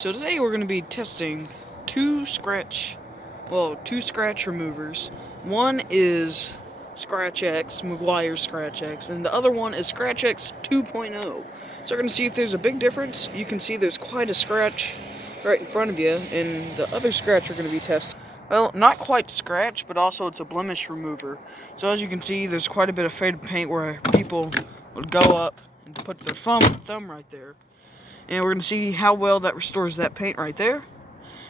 So today we're going to be testing two scratch removers. One is Scratch X, Meguiar's Scratch X, and the other one is Scratch X 2.0. So we're going to see if there's a big difference. You can see there's quite a scratch right in front of you, and the other scratch we're going to be testing. Well, not quite scratch, but also it's a blemish remover. So as you can see, there's quite a bit of faded paint where people would go up and put their thumb right there. And we're going to see how well that restores that paint right there.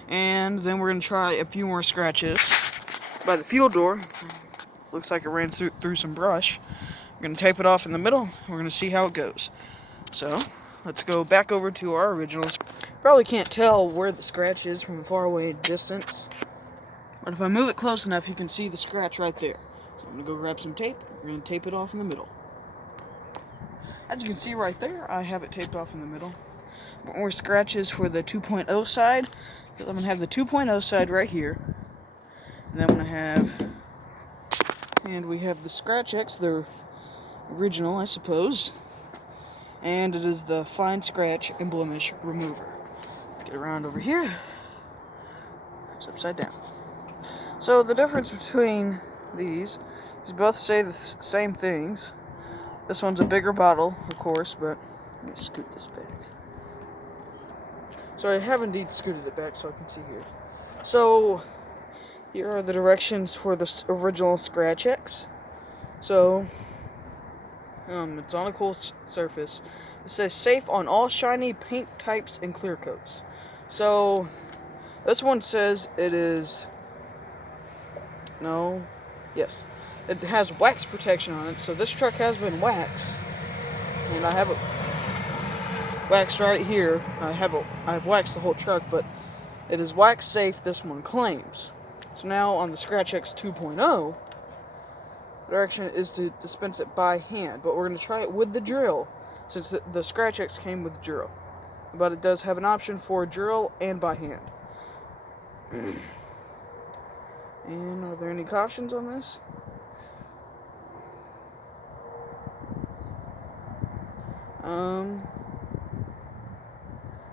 And then we're going to try a few more scratches by the fuel door. Looks like it ran through some brush. We're going to tape it off in the middle. We're going to see how it goes. So, let's go back over to our originals. Probably can't tell where the scratch is from a far away distance. But if I move it close enough, you can see the scratch right there. So I'm going to go grab some tape. We're going to tape it off in the middle. As you can see right there, I have it taped off in the middle. More scratches for the 2.0 side. I'm going to have the 2.0 side right here. And then I'm going to have... And we have the Scratch X, the original, I suppose. And it is the Fine Scratch and Blemish Remover. Let's get around over here. It's upside down. So the difference between these is both say the same things. This one's a bigger bottle, of course, but let me scoot this back. So I have indeed scooted it back so I can see here. So here are the directions for the original Scratch X. So it's on a cool surface. It says safe on all shiny paint types and clear coats. So this one says it is yes. It has wax protection on it. So this truck has been waxed, and I have it waxed right here. I've waxed the whole truck, but it is wax safe, this one claims. So now on the Scratch X 2.0, the direction is to dispense it by hand, but we're going to try it with the drill, since the Scratch X came with the drill. But it does have an option for drill and by hand. And are there any cautions on this?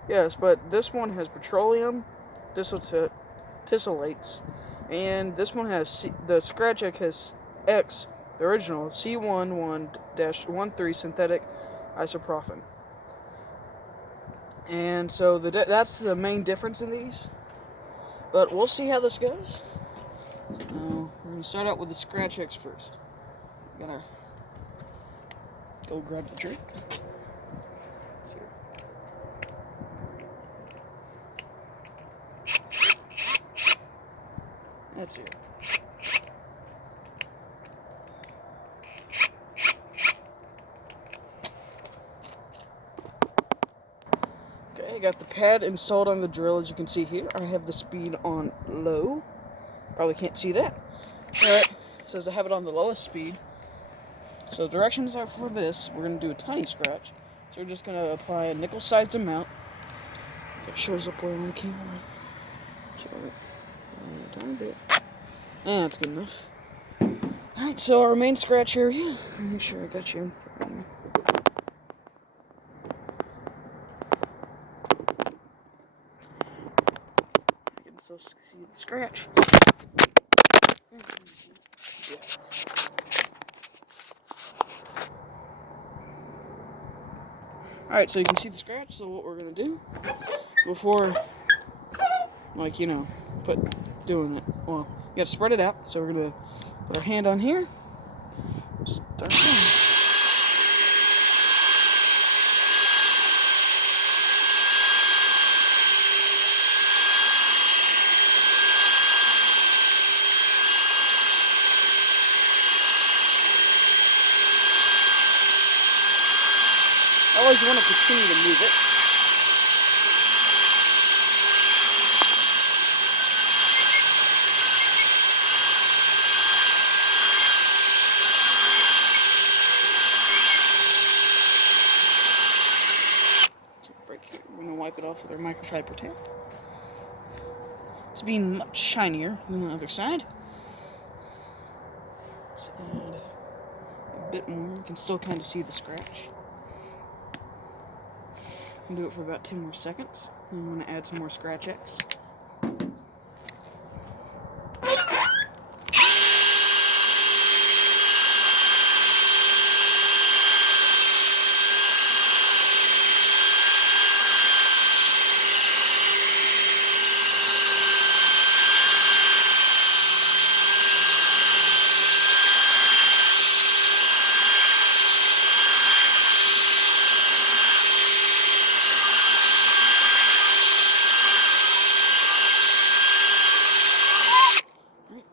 Yes, but this one has petroleum distillates, and this one has the Scratch X has the original C11-13 synthetic isoprofen. And so that's the main difference in these. But we'll see how this goes. We're going to start out with the Scratch X first. Gotta go grab the drink. That's it. Okay, I got the pad installed on the drill, as you can see here. I have the speed on low. Probably can't see that. Alright, it says I have it on the lowest speed. So directions are for this. We're going to do a tiny scratch. So we're just going to apply a nickel-sized amount. If it shows up well on the camera. A tiny bit. And that's good enough. Alright, so our main scratch area. Make sure I got you in front. I can still see the scratch. Alright, so you can see the scratch. So what we're going to do before, doing it, well, you got to spread it out. So we're going to put our hand on here. Start again. I always want to continue to move it. Right here, we're going to wipe it off with our microfiber tape. It's being much shinier than the other side. Let's add a bit more. You can still kind of see the scratch. And do it for about 10 more seconds. And I'm going to add some more Scratch X.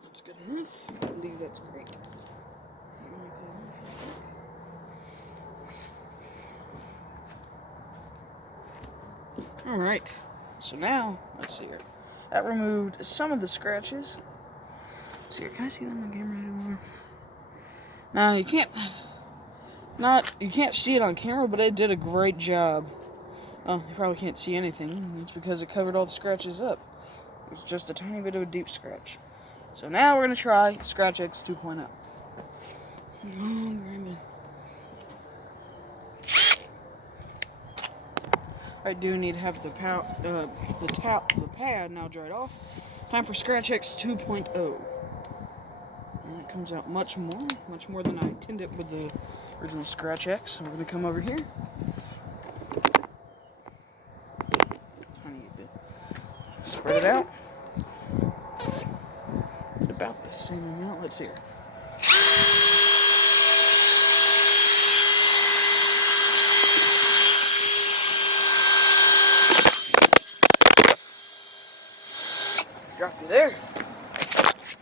That's good enough. I believe that's great. Alright, so now, let's see here. That removed some of the scratches. Let's see here, can I see them on camera anymore? Now, you can't see it on camera, but it did a great job. Oh, you probably can't see anything. It's because it covered all the scratches up. It's just a tiny bit of a deep scratch. So now we're going to try Scratch X 2.0. I do need to have the pad now dried off. Time for Scratch X 2.0. And it comes out much more than I intended with the original Scratch X. So we're going to come over here. Tiny bit. Spread it out. About the same amount. Let's see here. Drop you there.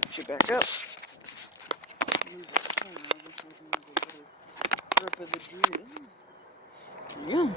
Put you back up. Move the camera over so I can have a better grip of the drill. There you go.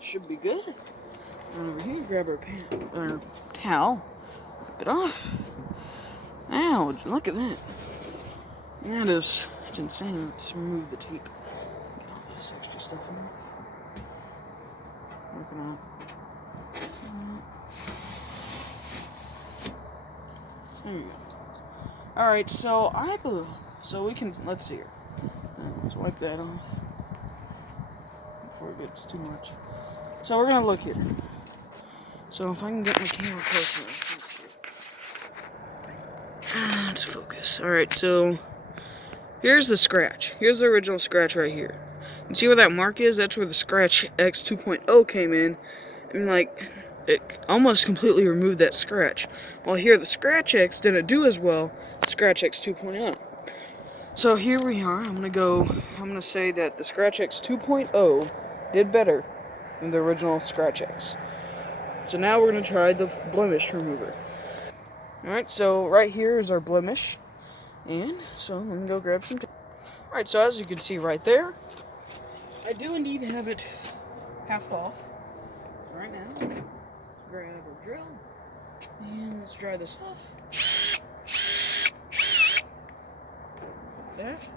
Should be good. Over here, grab our towel, wipe it off. Ow, look at that. It's insane. Let's remove the tape. Get all this extra stuff in there. Working on it. There you go. Alright, so we can, let's see here. Let's wipe that off before it gets too much. So we're going to look here. So if I can get my camera closer, let's see. Let's focus. Alright, so here's the scratch. Here's the original scratch right here. You see where that mark is? That's where the Scratch X 2.0 came in. And like, it almost completely removed that scratch. While here, the Scratch X didn't do as well as Scratch X 2.0. So here we are. I'm gonna say that the Scratch X 2.0 did better than the original Scratch X. So now we're gonna try the blemish remover. Alright, so right here is our blemish. And so let me go grab some tape. Alright, so as you can see right there, I do indeed have it half off. Right now, let's grab our drill and let's dry this off. Like that.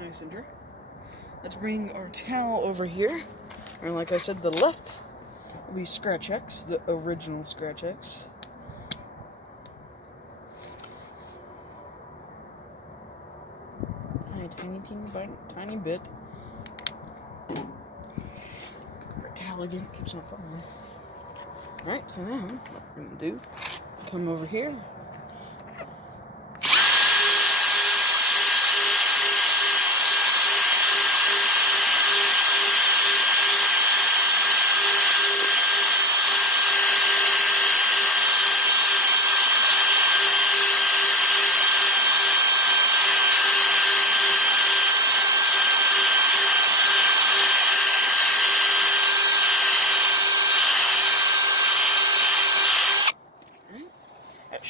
Nice and dry. Let's bring our towel over here. And like I said, the left will be Scratch X, the original Scratch X. Tiny bit. Our towel again keeps on falling. Alright, so now what we're gonna do, come over here.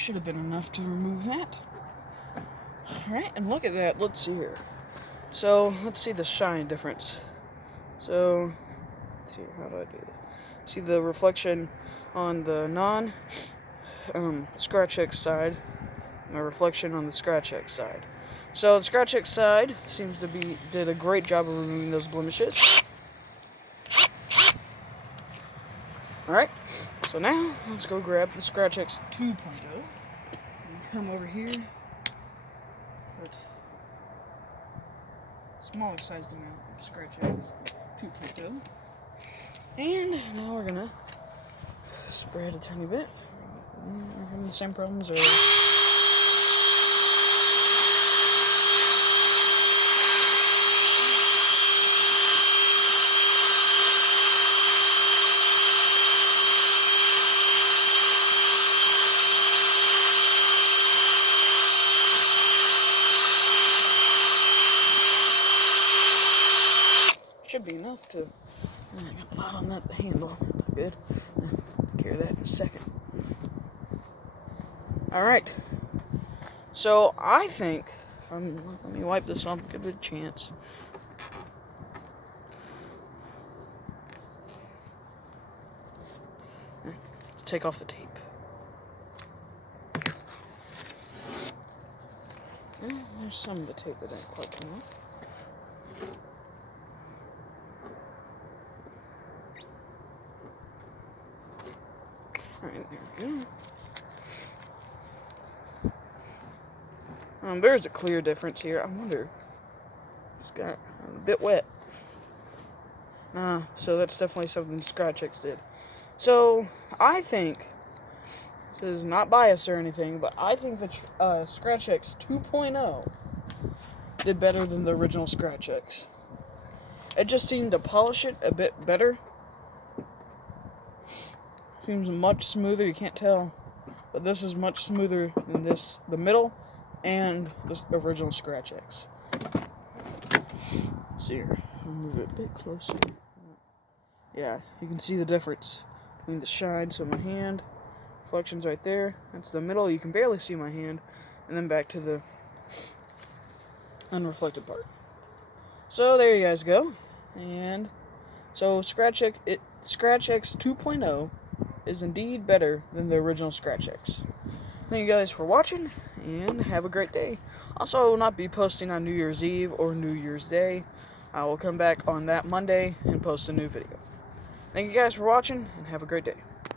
should have been enough to remove that. Alright, and look at that. Let's see here. So, let's see the shine difference. So, let's see, how do I do this? See the reflection on the Scratch-X side, and the reflection on the Scratch-X side. So, the Scratch-X side seems to did a great job of removing those blemishes. Alright, so now, let's go grab the Scratch-X 2.0. Come over here. Put smaller sized amount of Scratch-X 2.0. And now we're gonna spray it a tiny bit. We're having the same problems earlier. Should be enough to. I got a lot on that handle. Not good. Take care of that in a second. Alright. So I think. Let me wipe this off. Give it a chance. Let's take off the tape. Well, there's some of the tape that didn't quite come off. Alright, there we go. There's a clear difference here. I wonder. It's got a bit wet. So that's definitely something Scratch-X did. So, I think, this is not biased or anything, but I think that Scratch-X 2.0 did better than the original Scratch-X. It just seemed to polish it a bit better. Seems much smoother, you can't tell, but this is much smoother than the middle, and the original Scratch-X. Let's see here, I'll move it a bit closer. Yeah, you can see the difference between the shine, so my hand, reflection's right there, that's the middle, you can barely see my hand, and then back to the unreflected part. So there you guys go, and so Scratch-X 2.0 is indeed better than the original Scratch-X. Thank you guys for watching, and have a great day. Also, I will not be posting on New Year's Eve or New Year's Day. I will come back on that Monday and post a new video. Thank you guys for watching, and have a great day.